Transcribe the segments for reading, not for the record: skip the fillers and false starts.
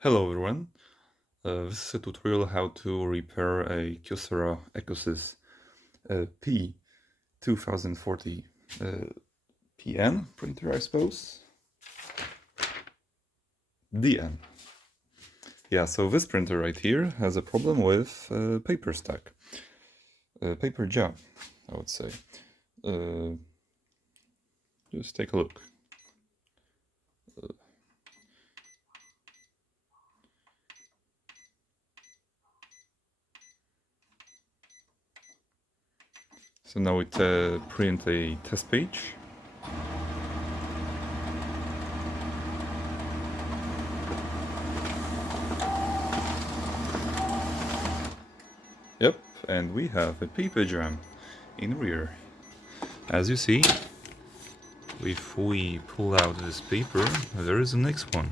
Hello everyone, this is a tutorial how to repair a Kyocera ecosys p2040 PN printer, I suppose. DN. Yeah, so this printer right here has a problem with paper stack, paper jam, I would say. Just take a look. So now it print a test page. Yep, and we have a paper jam in rear. As you see, if we pull out this paper, there is the next one.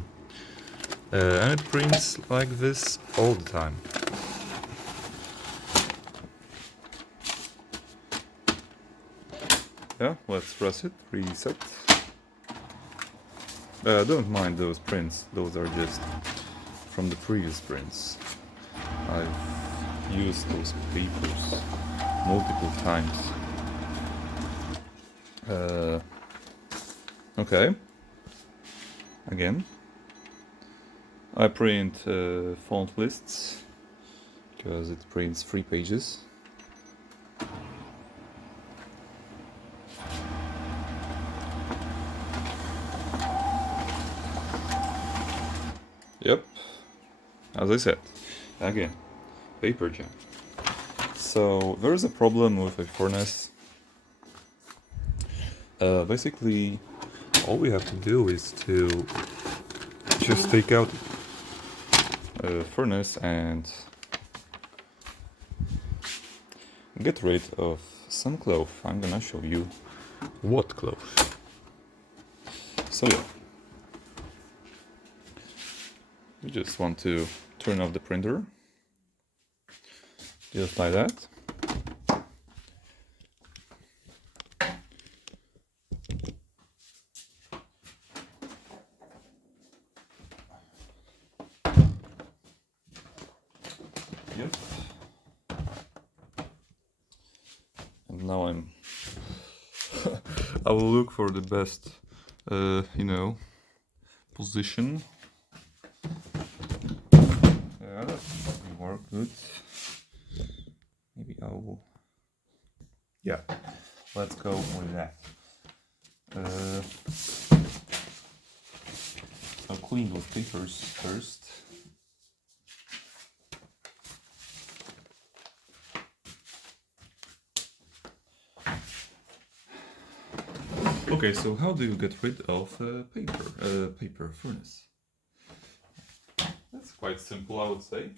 And it prints like this all the time. Yeah, let's press it, reset. Don't mind those prints, those are just from the previous prints. I've used those papers multiple times. Okay. Again. I print font lists because it prints 3 pages. Yep, as I said, again, paper jam. So there is a problem with a furnace. Basically, all we have to do is to just take out a furnace and get rid of some cloth. I'm gonna show you what cloth. So yeah, we just want to turn off the printer, just like that. Yep. And now I will look for the best, position. Yeah, that doesn't work good. Maybe I will. Yeah, let's go with that. I'll clean those papers first. Okay, so how do you get rid of paper furnace? That's quite simple, I would say.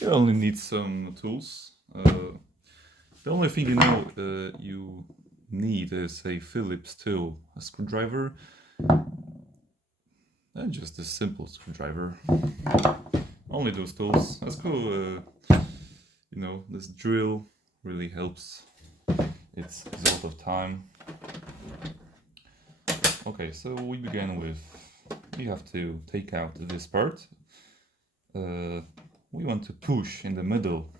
You only need some tools. The only thing you need is a Phillips tool, a screwdriver, and just a simple screwdriver. Only those tools. Let's go. This drill really helps. It's a lot of time. Okay, so we begin with, you have to take out this part. We want to push in the middle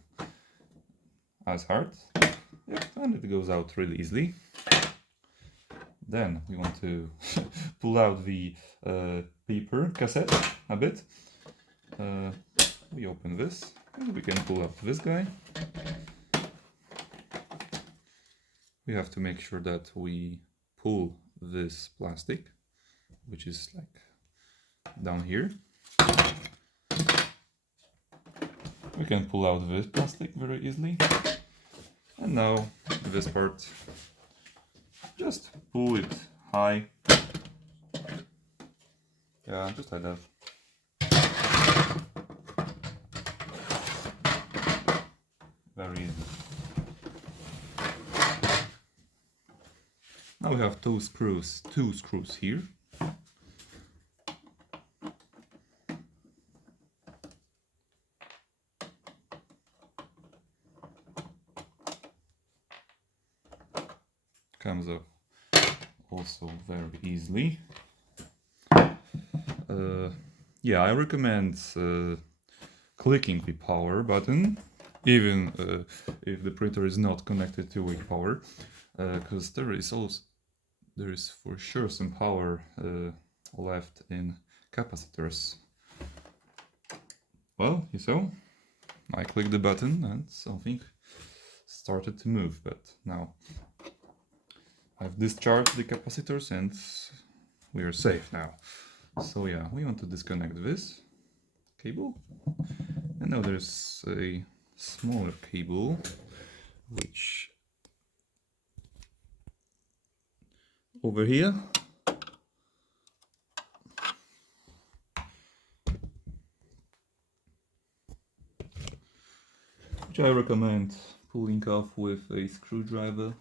as hard. Yep, and it goes out really easily. Then we want to pull out the paper cassette a bit. We open this and we can pull out this guy. We have to make sure that we pull this plastic, which is like down here. We can pull out this plastic very easily. And now this part, just pull it high. Yeah, just like that. Very easy. Now we have two screws here. Comes up also very easily. yeah, I recommend clicking the power button, even if the printer is not connected to weak power, because there is for sure some power left in capacitors. Well, you saw, I clicked the button and something started to move, but now I've discharged the capacitors and we are safe now. So yeah, we want to disconnect this cable, and now there's a smaller cable which over here, which I recommend pulling off with a screwdriver.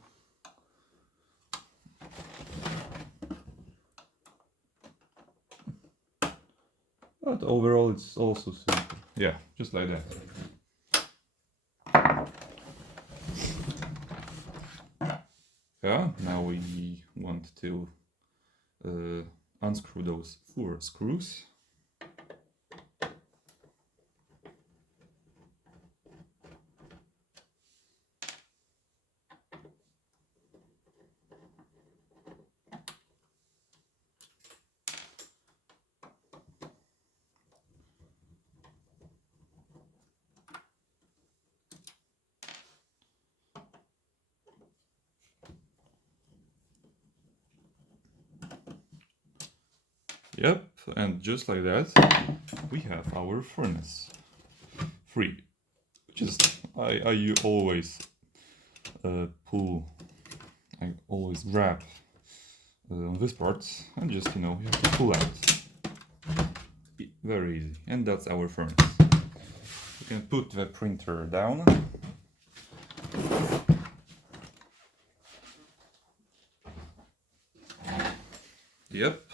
But overall it's also simple. Yeah, just like that. Yeah, now we want to unscrew those 4 screws. Yep, and just like that, we have our furnace free. Just I always pull, I always grab on this part and just, you know, you have to pull out. Very easy, and that's our furnace. You can put the printer down. Yep.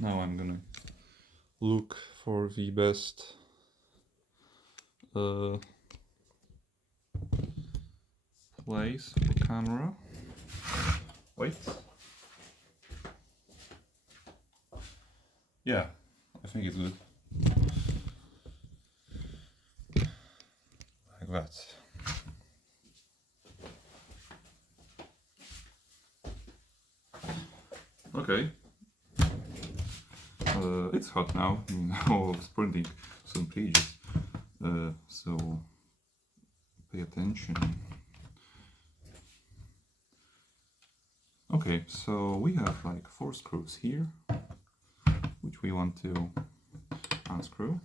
Now I'm gonna look for the best place for camera. Wait. Yeah, I think it's good. Like that. Okay. It's hot now, I was printing some pages, so pay attention. Okay, so we have like 4 screws here, which we want to unscrew.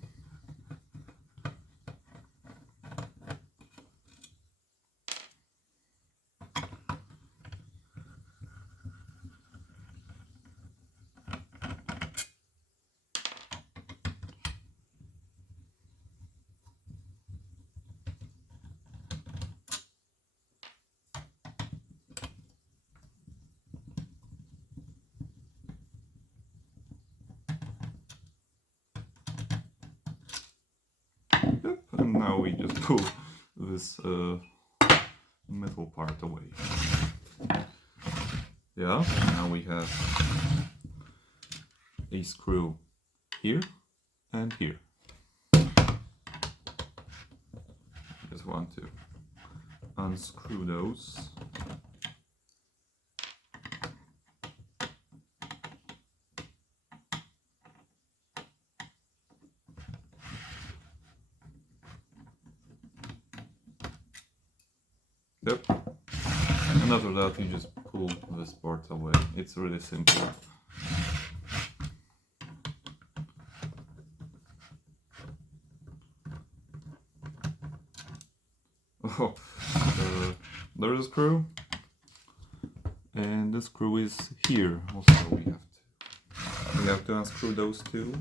Yep, and now we just pull this metal part away. Yeah, now we have a screw here and here. Just want to unscrew those. Yep. And after that you just pull this part away. It's really simple. Oh, there's a screw, and the screw is here. Also, we have to unscrew those 2.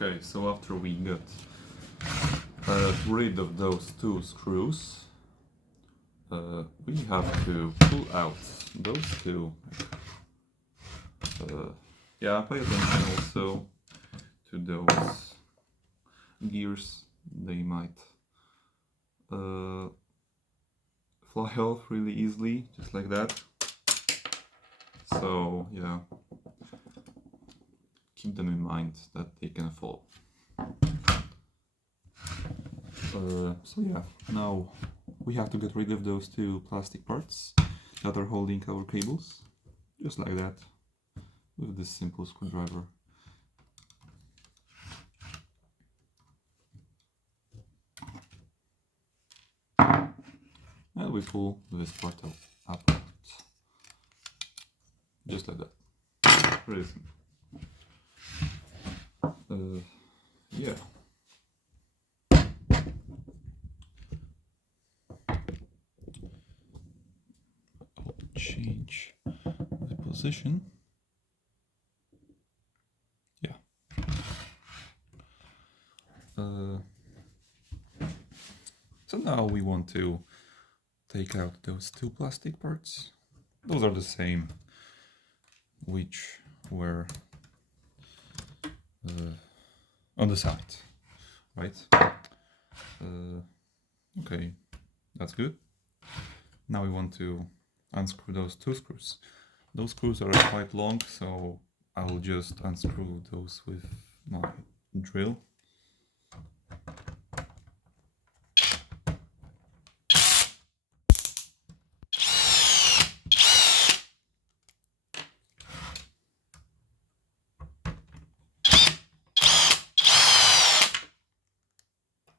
Okay, so after we got rid of those 2 screws, we have to pull out those 2 Yeah, pay attention also to those gears. They might fly off really easily, just like that. So yeah, keep them in mind that they can fall. So yeah, now we have to get rid of those two plastic parts that are holding our cables, just like that, with this simple screwdriver. And we pull this part apart, just like that. Very simple. Yeah. I'll change the position. Yeah. So now we want to take out those two plastic parts. Those are the same, which were on the side, right? Okay, that's good. Now we want to unscrew those two screws. Those screws are quite long, so I will just unscrew those with my drill.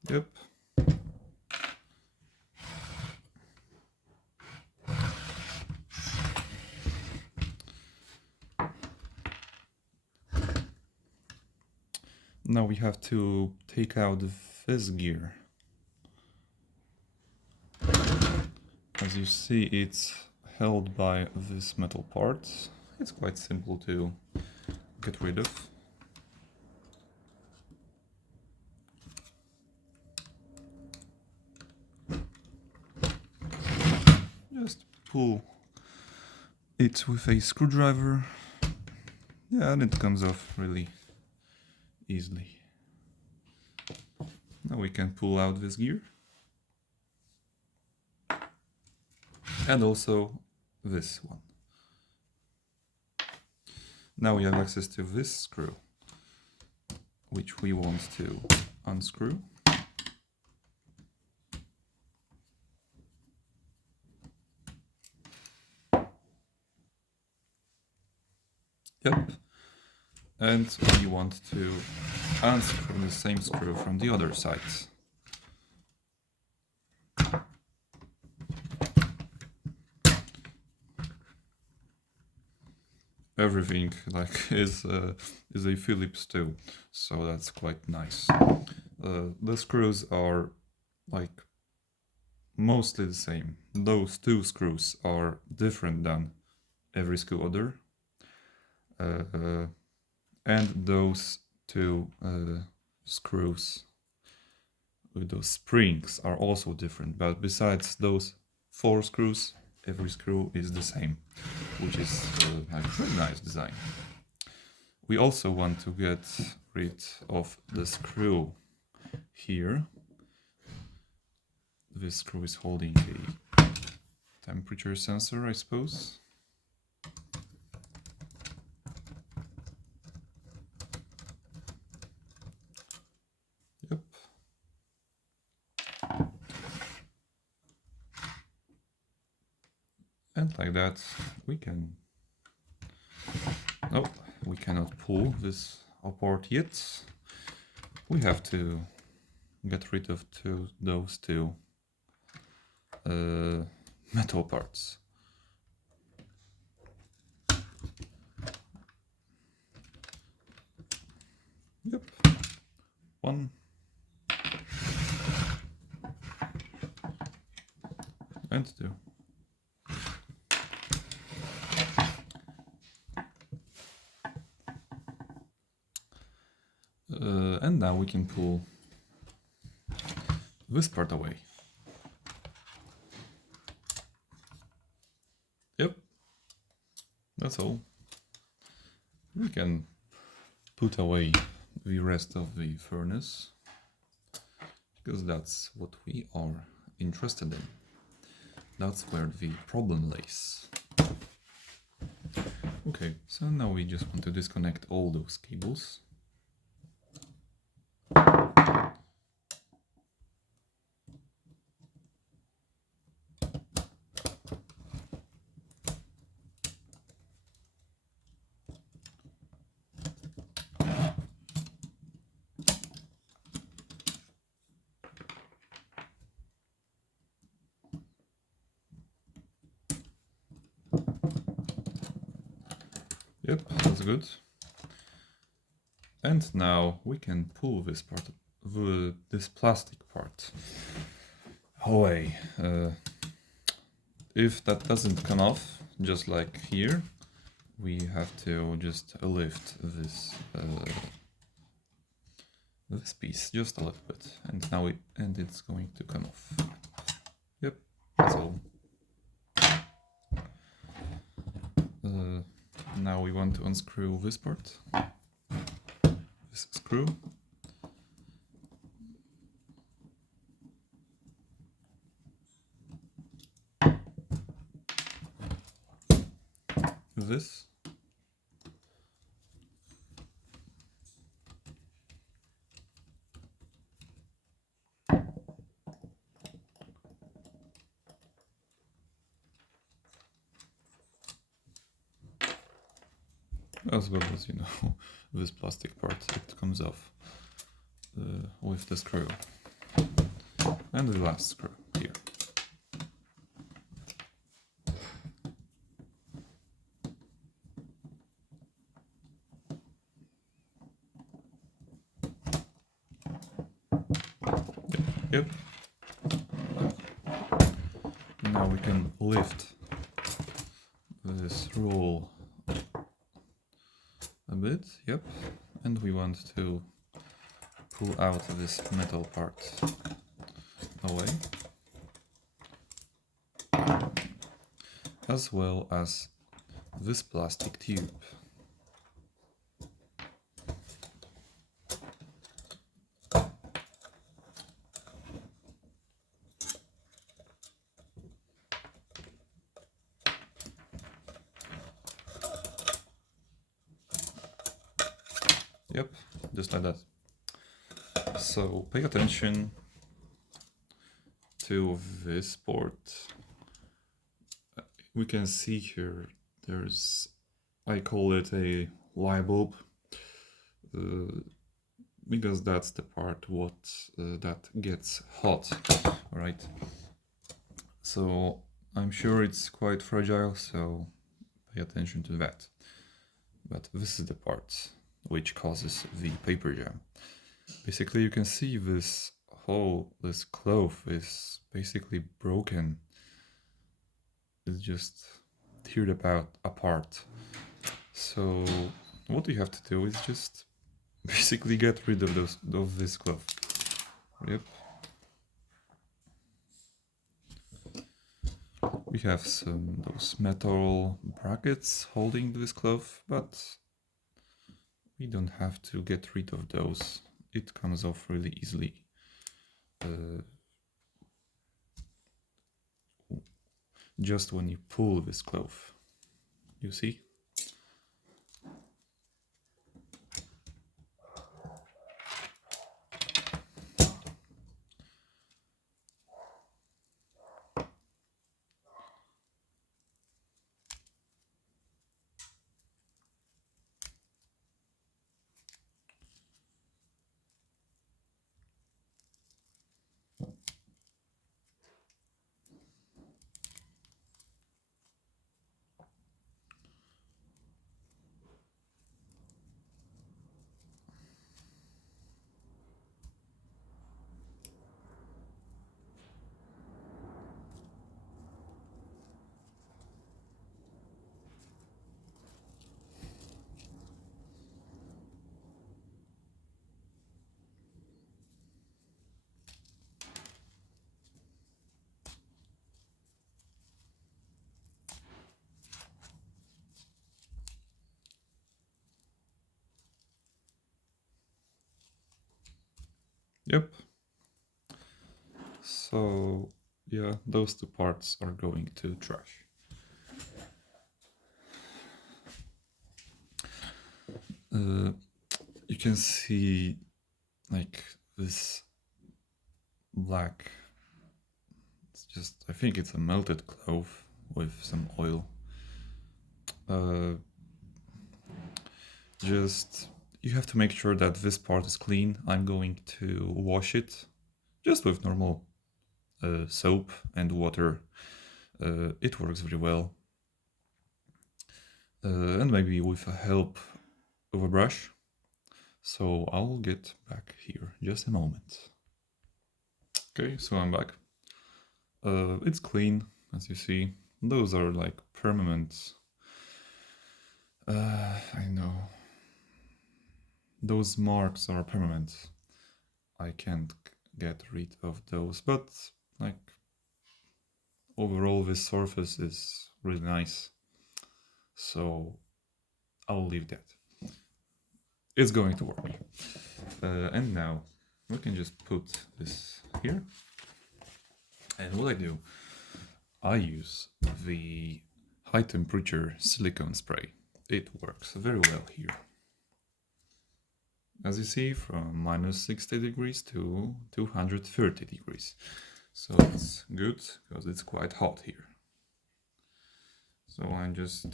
Yep. Now we have to take out this gear. As you see, it's held by this metal part. It's quite simple to get rid of. Just pull it with a screwdriver. Yeah, and it comes off really easily. Now we can pull out this gear. And also this one. Now we have access to this screw, which we want to unscrew. Yep. And we want to unscrew the same screw from the other side. Everything is a Phillips too, so that's quite nice. The screws are like mostly the same. Those two screws are different than every screw other. And those two screws with those springs are also different, but besides those 4 screws, every screw is the same, which is a very nice design. We also want to get rid of the screw here. This screw is holding a temperature sensor, I suppose. Yep. And like that, we can... Oh, we cannot pull this apart yet. We have to get rid of those two metal parts. Yep. 1 and 2. And now we can pull this part away. Yep, that's all. we can put away the rest of the furnace, because that's what we are interested in. That's where the problem lays. Okay, so now we just want to disconnect all those cables. Yep, that's good. And now we can pull this part, this plastic part away. If that doesn't come off, just like here, we have to just lift this this piece just a little bit, and now it's going to come off. Yep, that's all. Now we want to unscrew this part, this screw. This. As well as, you know, this plastic part, it comes off with the screw. And the last screw here. Yep. Now we can lift this roll a bit, yep, and we want to pull out this metal part away, as well as this plastic tube. Yep, just like that. So pay attention to this port. We can see here there's, I call it a light bulb, because that's the part that gets hot, right? So I'm sure it's quite fragile, so pay attention to that. But this is the part which causes the paper jam. Basically, you can see this cloth is basically broken. It's just teared apart. So what you have to do is just basically get rid of this cloth. Yep. We have those metal brackets holding this cloth, but we don't have to get rid of those. It comes off really easily. Just when you pull this cloth, you see? Yep. So yeah, those two parts are going to trash. You can see like this black, it's just, I think it's a melted clove with some oil. Just, you have to make sure that this part is clean. I'm going to wash it just with normal soap and water. It works very well. And maybe with a help of a brush. So I'll get back here just a moment. Okay, so I'm back. It's clean, as you see. Those are like permanent. I know. Those marks are permanent. I can't get rid of those, but like overall this surface is really nice. So I'll leave that. It's going to work. And now we can just put this here. And what I do, I use the high temperature silicone spray. It works very well here. As you see, from minus 60 degrees to 230 degrees. So it's good because it's quite hot here. So I just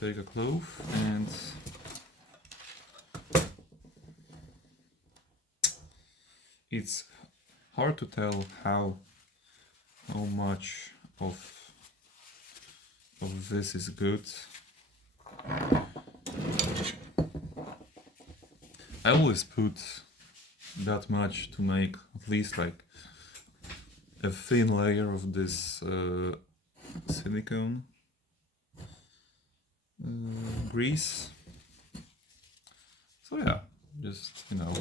take a clove and it's hard to tell how much of this is good. I always put that much to make at least like a thin layer of this silicone grease. So yeah, just, you know,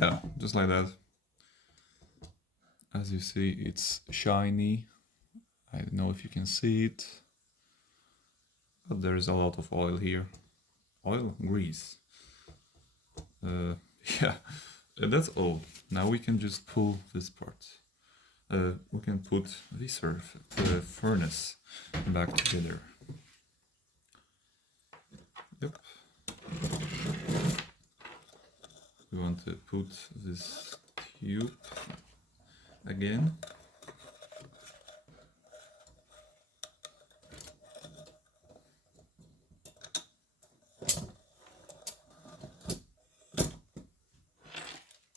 yeah, just like that. As you see, it's shiny. I don't know if you can see it, but there is a lot of oil here. Oil? Grease. Yeah, that's all. Now we can just pull this part. We can put this furnace back together. Yep. We want to put this tube again.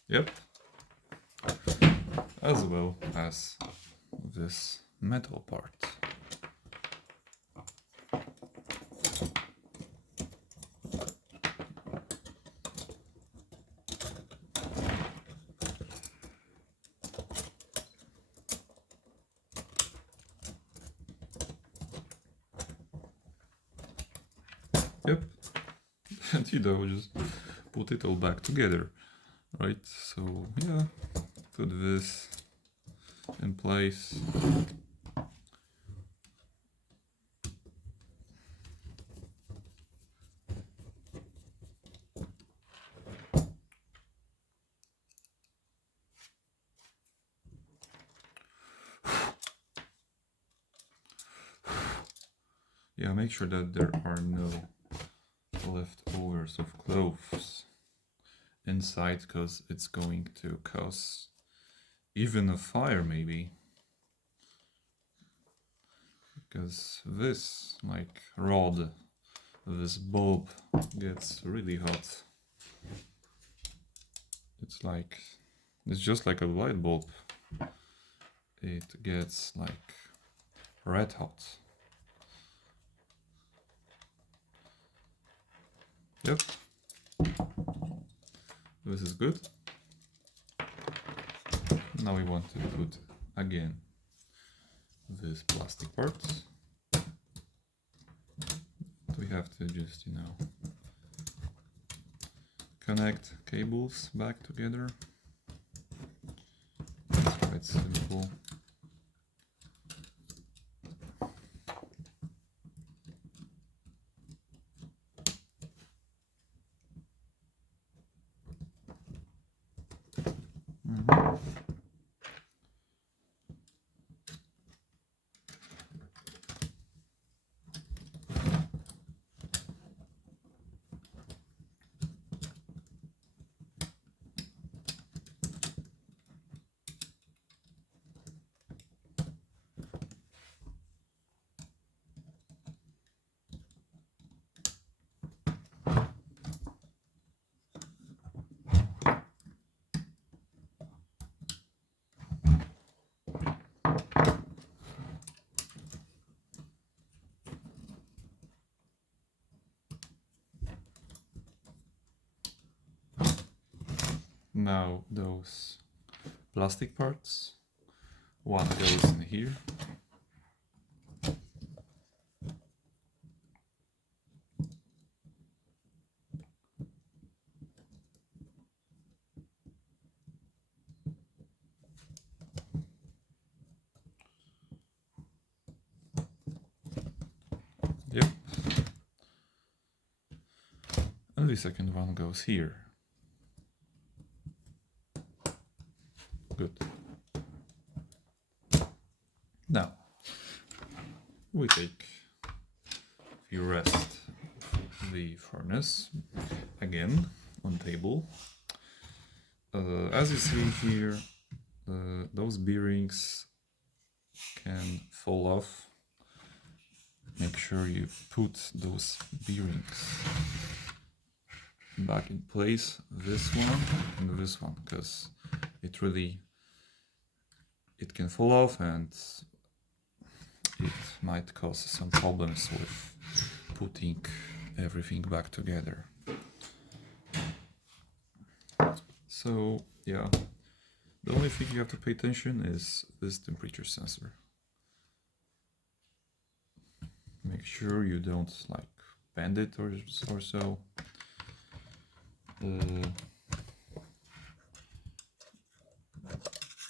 Yep. As well as this metal part. Yep. And you know, just put it all back together, right? So yeah, put this in place. Yeah, make sure that there are no leftovers of cloves inside, because it's going to cause even a fire maybe. Because this, like, rod, this bulb gets really hot. It's just like a light bulb. It gets like red hot. Yep. This is good. Now we want to put again this plastic parts. We have to just, you know, connect cables back together. It's quite simple. Now those plastic parts, one goes in here. Yep. And the second one goes here. Good. Now, we take a few rest the furnace again on table. As you see here, those bearings can fall off. Make sure you put those bearings back in place, this one and this one, because it can fall off and it might cause some problems with putting everything back together. So yeah, the only thing you have to pay attention is this temperature sensor. Make sure you don't like bend it or so.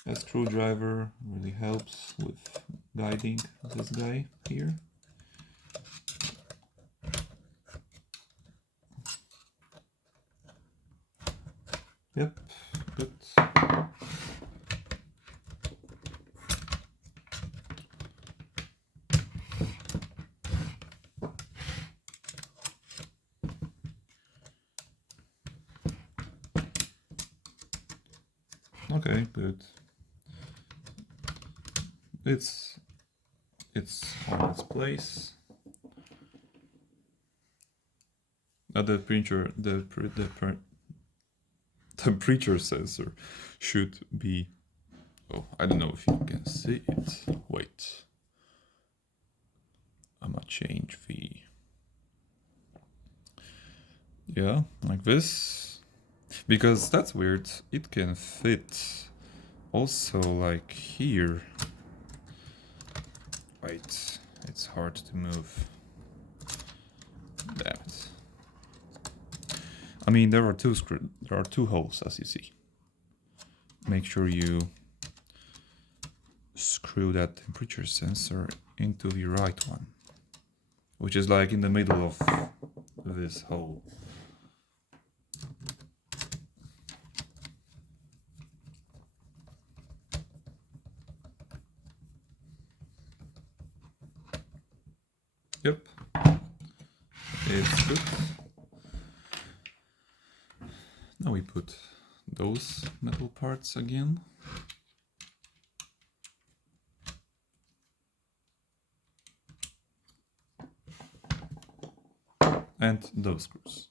A screwdriver really helps with guiding this guy here. Yep, good. Okay, good. It's on its place. The temperature sensor should be. Oh, I don't know if you can see it. Wait, I'm gonna change the. Yeah, like this, because that's weird. It can fit also like here. Wait, it's hard to move. Damn it. I mean, there are two holes, as you see. Make sure you screw that temperature sensor into the right one, which is like in the middle of this hole. Yep, it's good. Now we put those metal parts again. And those screws.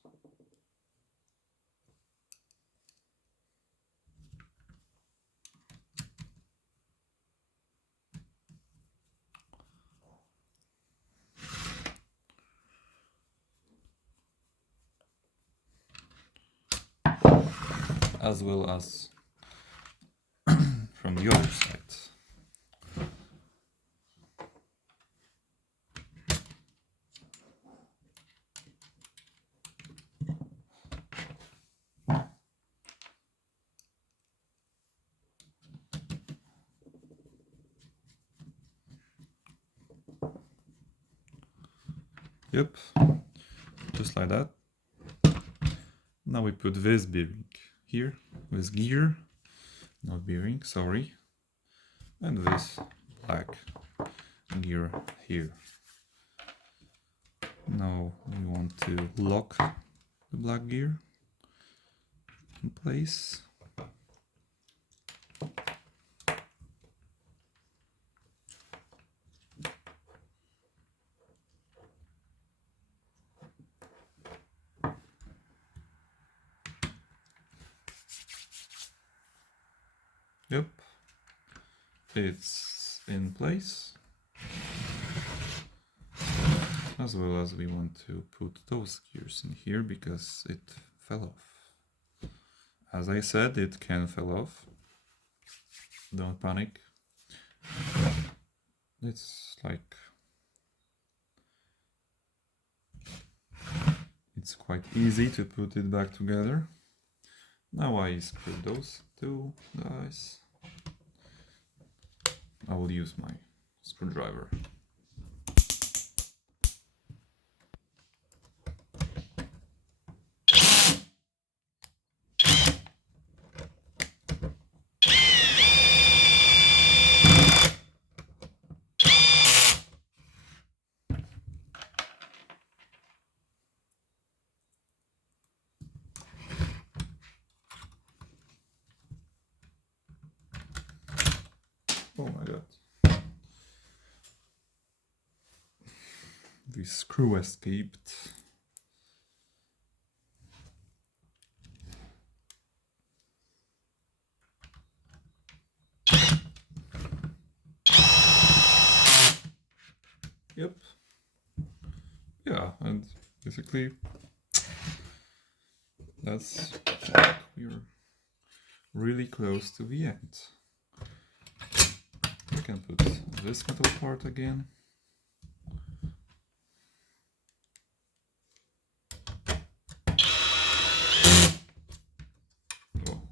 As well as from the other side. Yep, just like that. Now we put this bearing here, this gear, not bearing, sorry, and this black gear here. Now we want to lock the black gear in place. Yep, it's in place. As well as we want to put those gears in here because it fell off. As I said, it can fall off. Don't panic. It's like... It's quite easy to put it back together. Now I screw those two guys. I will use my screwdriver. Oh my god. The screw escaped. Yep. Yeah, and basically that's like we're really close to the end. We can put this metal part again. Oh.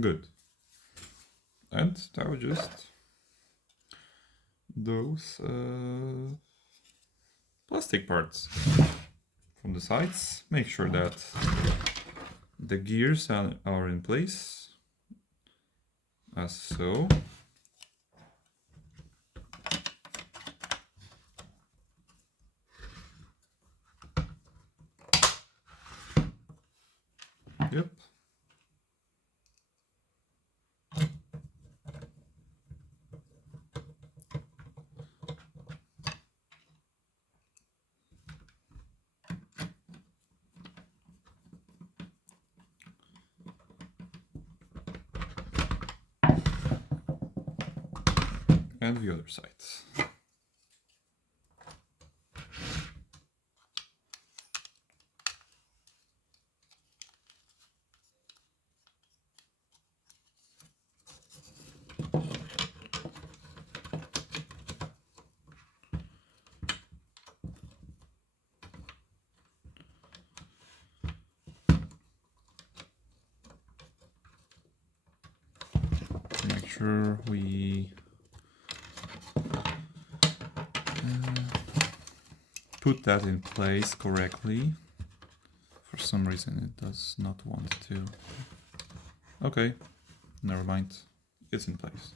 Good. And now just those plastic parts from the sides. Make sure that the gears are in place, as so. Yep. And the other side. Make sure we put that in place correctly. For some reason it does not want to. Okay, never mind. It's in place.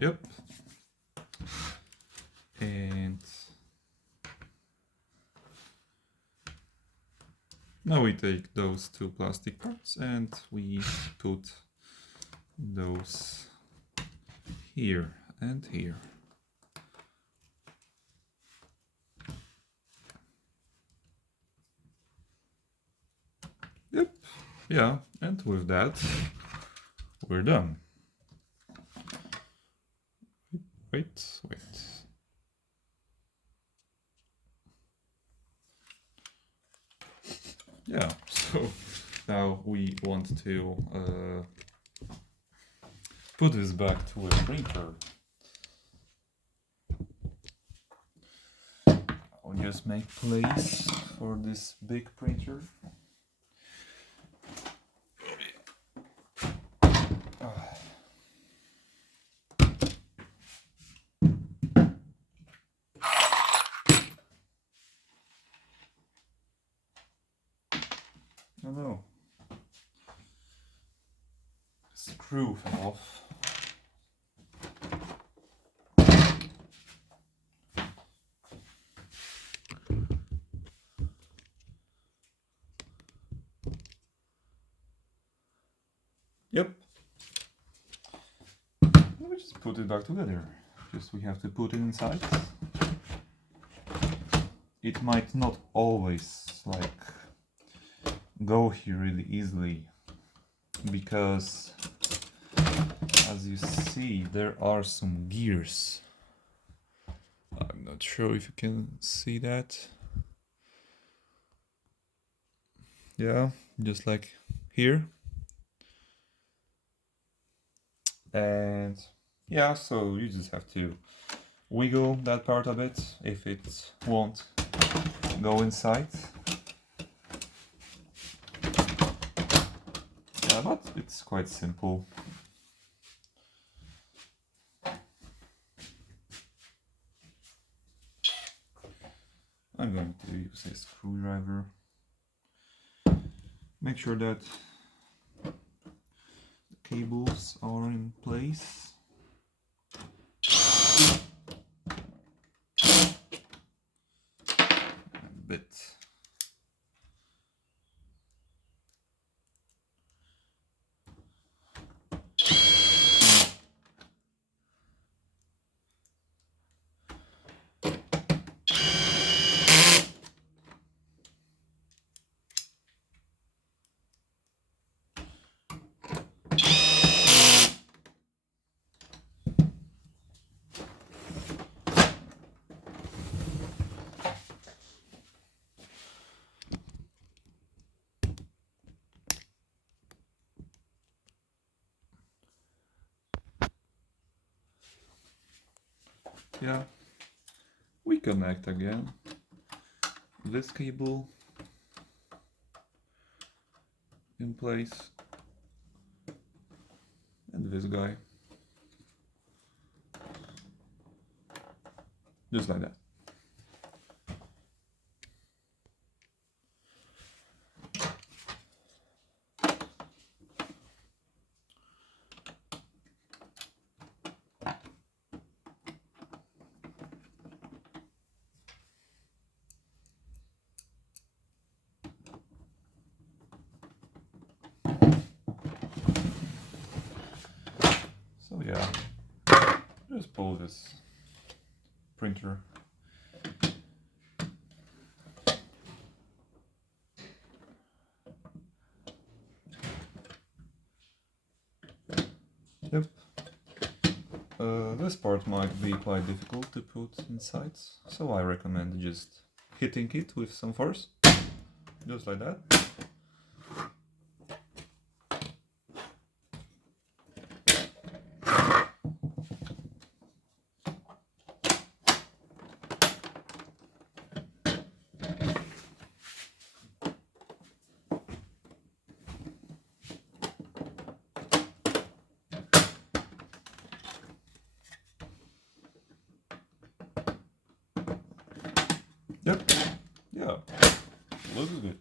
Yep. And now we take those two plastic parts and we put those here and here. Yep. Yeah, and with that we're done. Wait. Yeah, so now we want to put this back to a printer. I'll just make place for this big printer. Oh no. Screw fell off. Yep. We just put it back together. Just we have to put it inside. It might not always like go here really easily because as you see there are some gears. I'm not sure if you can see that. Yeah, just like here. And yeah, so you just have to wiggle that part a bit if it won't go inside. Yeah, but it's quite simple. I'm going to use a screwdriver. Make sure that the cables are in place. A bit. Yeah, we connect again this cable in place and this guy, just like that. So yeah, just pull this printer. Yep. This part might be quite difficult to put inside, so I recommend just hitting it with some force, just like that. Yep, yeah, looks good.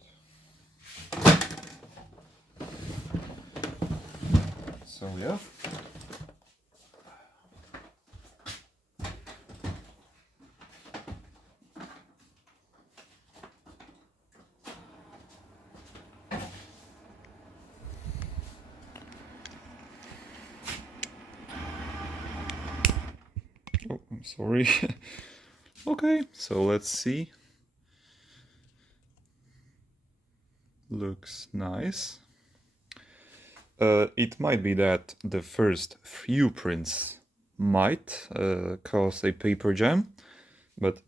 So yeah. Oh, I'm sorry. Okay, so let's see. Looks nice. It might be that the first few prints might cause a paper jam, but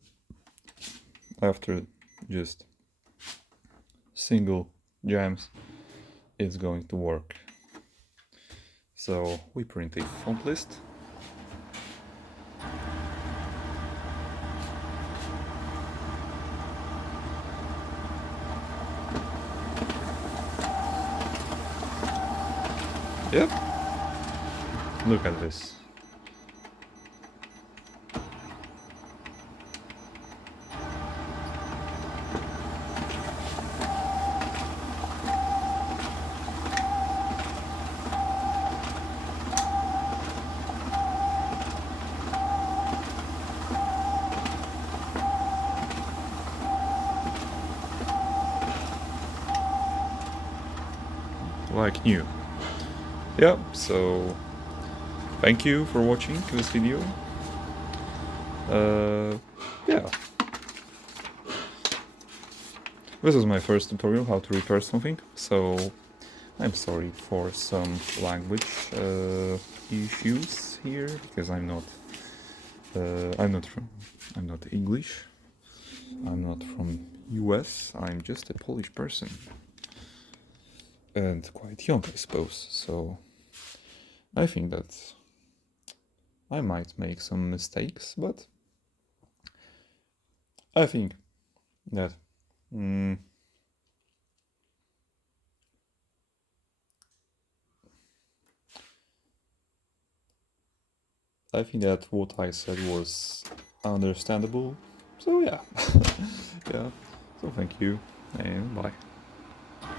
after just single jams it's going to work. So we print a font list. Yep. Look at this. like new. Yeah, so thank you for watching this video. Yeah. This is my first tutorial how to repair something, so I'm sorry for some language issues here, because I'm not English. I'm not from US. I'm just a Polish person, and quite young, I suppose. So I think that I might make some mistakes, but I think that I think that what I said was understandable. So yeah, yeah. So thank you and bye.